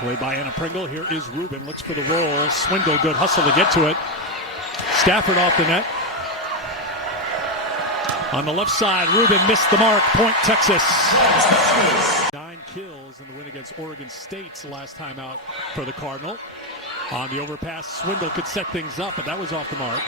Played by Anna Pringle. Here is Rubin. Looks for the roll. Swindle, good hustle to get to it. Stafford off the net. On the left side, Rubin missed the mark. Point, Texas. 9 kills in the win against Oregon State's last time out for the Cardinal. On the overpass, Swindle could set things up, but that was off the mark.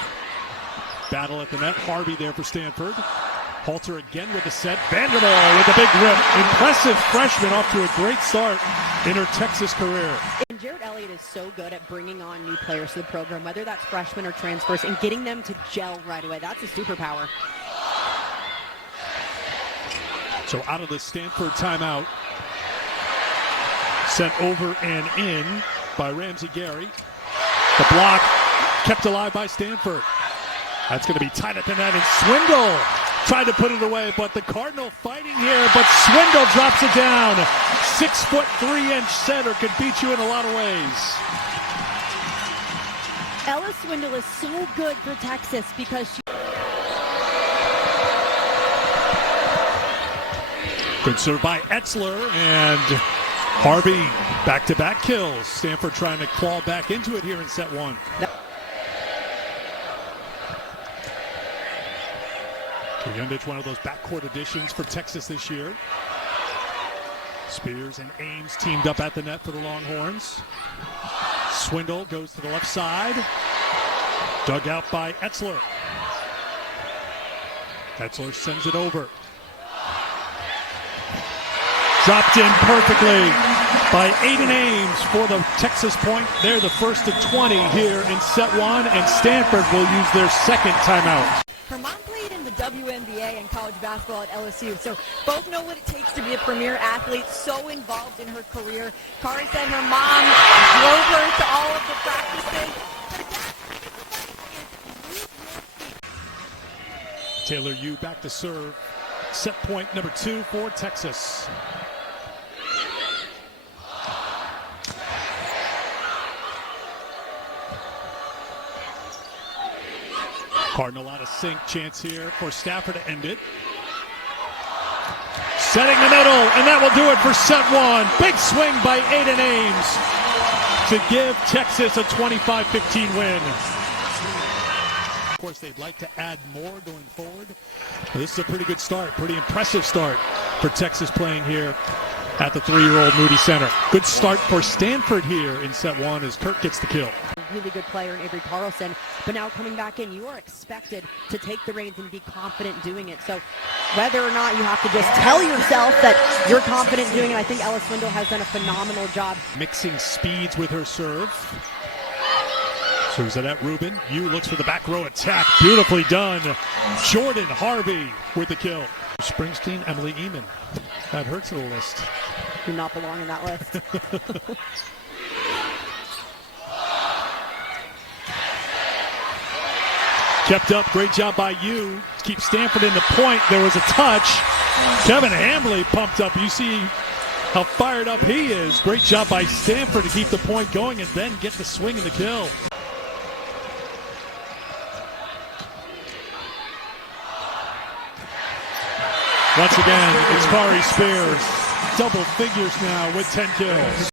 Battle at the net. Harvey there for Stanford. Halter again with the set. Vanderbilt with a big rip. Impressive freshman, off to a great start in her Texas career. And Jared Elliott is so good at bringing on new players to the program, whether that's freshmen or transfers, and getting them to gel right away. That's a superpower. So out of the Stanford timeout, sent over and in by Ramsey Gary. The block kept alive by Stanford. That's going to be tight at the net, and Swindle tried to put it away, but the Cardinal fighting here, but Swindle drops it down. 6', 3" setter could beat you in a lot of ways. Ella Swindle is so good for Texas because she... Good serve by Etzler, and Harvey back-to-back kills. Stanford trying to claw back into it here in set 1. Yundich, one of those backcourt additions for Texas this year. Spears and Ames teamed up at the net for the Longhorns. Swindle goes to the left side. Dug out by Etzler. Etzler sends it over. Dropped in perfectly by Aiden Ames for the Texas point. They're the first to 20 here in set 1, and Stanford will use their second timeout. Her mom played in the WNBA and college basketball at LSU, so both know what it takes to be a premier athlete, so involved in her career. Kari said her mom drove her to all of the practices. Taylor Yu back to serve. Set point number 2 for Texas. Cardinal out of sync, chance here for Stafford to end it. Setting the middle, and that will do it for set 1. Big swing by Aiden Ames to give Texas a 25-15 win. Of course, they'd like to add more going forward. This is a pretty good start, pretty impressive start for Texas playing here at the 3-year-old Moody Center. Good start for Stanford here in set 1 as Kirk gets the kill. Really good player in Avery Carlson, but now coming back in, you are expected to take the reins and be confident doing it. So whether or not you have to just tell yourself that you're confident doing it, I think Ella Swindle has done a phenomenal job. Mixing speeds with her serve. Serves it at Rubin. Yu looks for the back row attack. Beautifully done. Jordan Harvey with the kill. Springsteen, Emily Eman. Add her to the list. Do not belong in that list. Kept up, great job by Yu to keep Stanford in the point. There was a touch. Kevin Hambley pumped up. You see how fired up he is. Great job by Stanford to keep the point going and then get the swing and the kill. Once again, it's Kari Spears. Double figures now with 10 kills.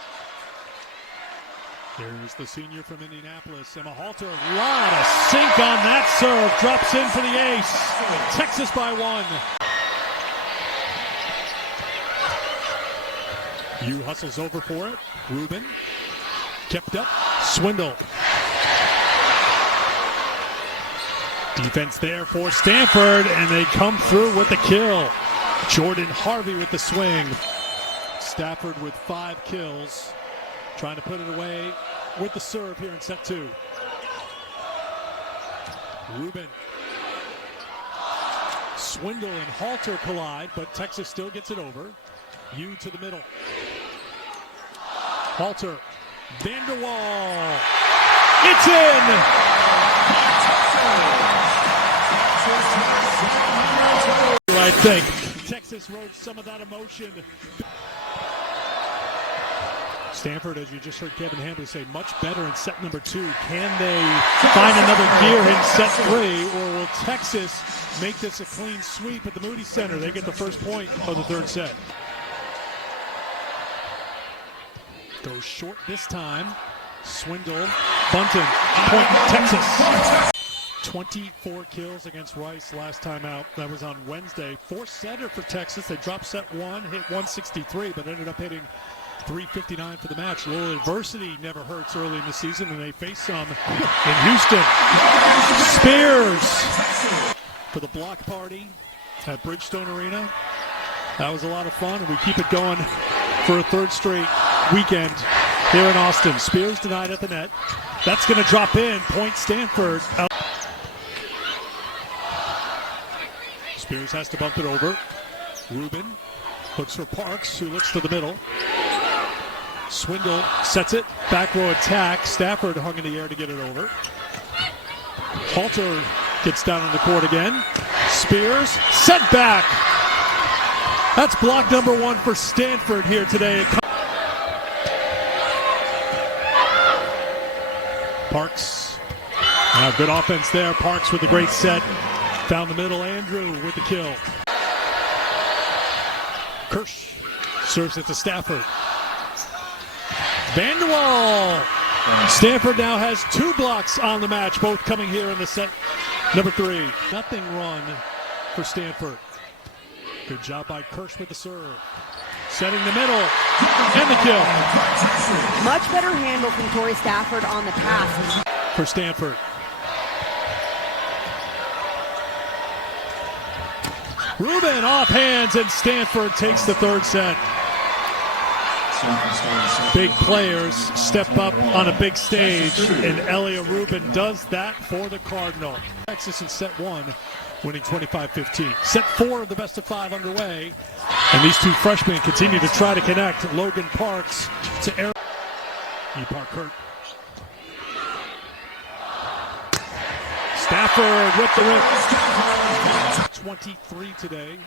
Here's the senior from Indianapolis, Emma Halter. A lot of sink on that serve. Drops in for the ace. Texas by 1. Yu hustles over for it. Rubin. Kept up. Swindle. Defense there for Stanford, and they come through with the kill. Jordan Harvey with the swing. Stafford with 5 kills. Trying to put it away with the serve here in set 2. Rubin. Swindle and Halter collide, but Texas still gets it over. Yu to the middle. Halter. Vanderwall. It's in! I think Texas rode some of that emotion. Stanford, as you just heard Kevin Hambley say, much better in set number 2. Can they find another gear in set 3, or will Texas make this a clean sweep at the Moody Center? They get the first point of the 3rd set. Goes short this time. Swindle, Bunton, point Texas. 24 kills against Rice last time out. That was on Wednesday. Fourth setter for Texas. They dropped set one, hit 163, but ended up hitting 359 for the match. A little adversity never hurts early in the season, and they face some in Houston. Spears for the block party at Bridgestone Arena. That was a lot of fun, and we keep it going for a third straight weekend here in Austin. Spears denied at the net. That's going to drop in. Point Stanford. Spears has to bump it over. Rubin looks for Parks, who looks to the middle. Swindle sets it. Back row attack. Stafford hung in the air to get it over. Halter gets down on the court again. Spears set back. That's block number one for Stanford here today. Parks. Good offense there. Parks with a great set. Found the middle. Andrew with the kill. Kirsch serves it to Stafford. Vanderwall. Stanford now has 2 blocks on the match, both coming here in the set number 3. Nothing run for Stanford. Good job by Kirsch with the serve. Setting the middle, and the kill. Much better handle from Torrey Stafford on the pass. For Stanford. Rubin off hands, and Stanford takes the third set. Big players step up on a big stage, and Elia Rubin does that for the Cardinal. Texas in set 1, winning 25-15. Set 4 of the best of 5 underway, and these two freshmen continue to try to connect. Logan Parks to Aaron. Park Kurt. Stafford with the rip. 23 today.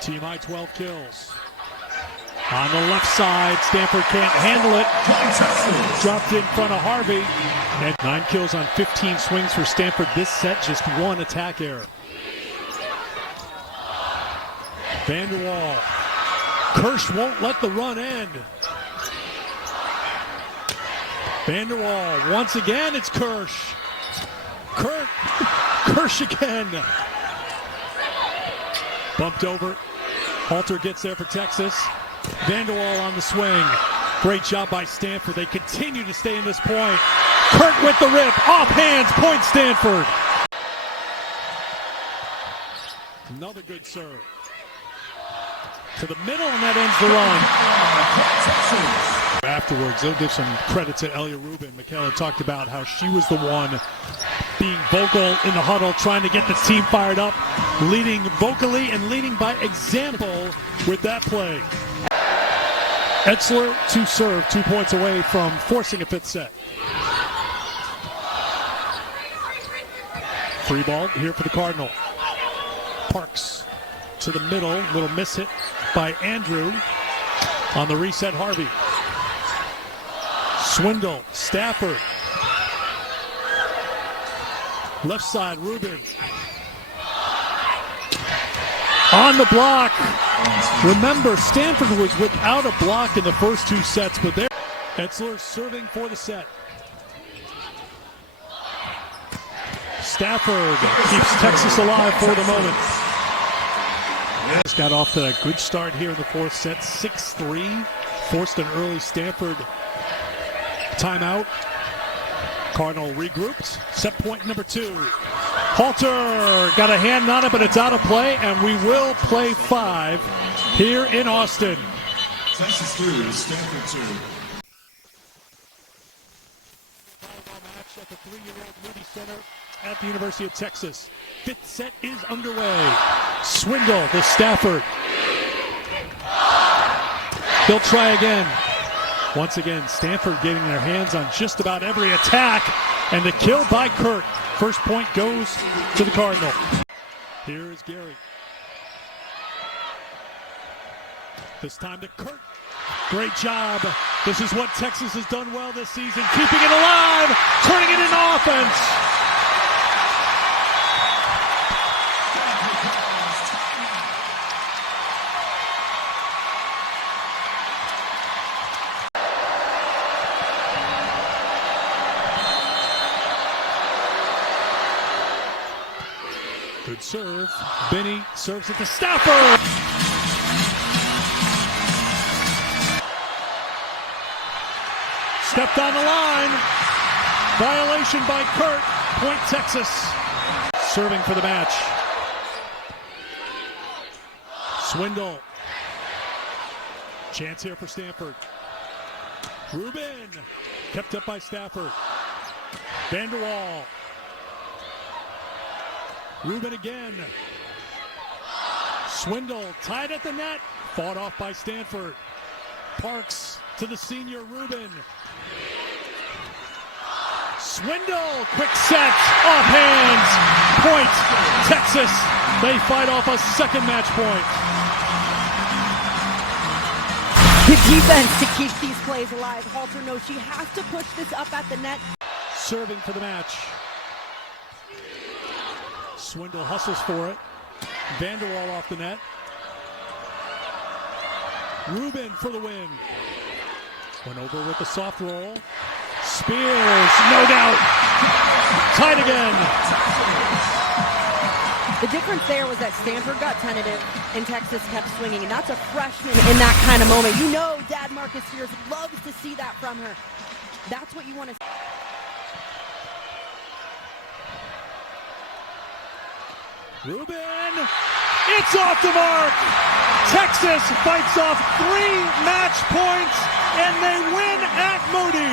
Team high 12 kills. On the left side, Stanford can't handle it. Dropped in front of Harvey. And 9 kills on 15 swings for Stanford this set, just 1 attack error. Vanderwall. Kirsch won't let the run end. Vanderwall, once again, it's Kirsch. Kirsch again. Bumped over. Halter gets there for Texas. Vanderwall on the swing. Great job by Stanford. They continue to stay in this point. Kurt with the rip. Off hands. Point Stanford. Another good serve. To the middle, and that ends the run. Afterwards, they'll give some credit to Elia Rubin. Michaela talked about how she was the one being vocal in the huddle, trying to get the team fired up, leading vocally and leading by example with that play. Etzler to serve, 2 points away from forcing a 5th set. Free ball here for the Cardinal. Parks to the middle, little miss hit by Andrew. On the reset, Harvey. Swindle, Stafford. Left side, Rubin. On the block. Remember, Stanford was without a block in the first 2 sets, but there. Etzler serving for the set. Stafford keeps Texas alive for the moment. Just got off to a good start here in the 4th set, 6-3. Forced an early Stanford timeout. Cardinal regrouped. Set point number 2. Halter got a hand on it, but it's out of play, and we will play 5 here in Austin. Texas 2, Stanford 2. Volleyball match at the 3-year-old Moody Center at the University of Texas. 5th set is underway. Swindle to Stafford. They'll try again. Once again, Stanford getting their hands on just about every attack, and the kill by Kurt. First point goes to the Cardinal. Here is Gary. This time to Kurt. Great job. This is what Texas has done well this season, keeping it alive, turning it into offense. Good serve. Binney serves it to Stafford. Stepped on the line. Violation by Kurt. Point Texas. Serving for the match. Swindle. Chance here for Stanford. Rubin. Kept up by Stafford. Vanderwall. Rubin again. Swindle tied at the net. Fought off by Stanford. Parks to the senior Rubin. Swindle, quick set, off hands, point, Texas. They fight off a second match point. Good defense to keep these plays alive. Halter knows she has to push this up at the net. Serving for the match. Swindle hustles for it. Vanderwall off the net. Rubin for the win. Went over with the soft roll. Spears, no doubt. Tied again. The difference there was that Stanford got tentative and Texas kept swinging, and that's a freshman in that kind of moment. You know Dad Marcus Spears loves to see that from her. That's what you want to see. Rubin, it's off the mark. Texas fights off 3 match points, and they win at Moody.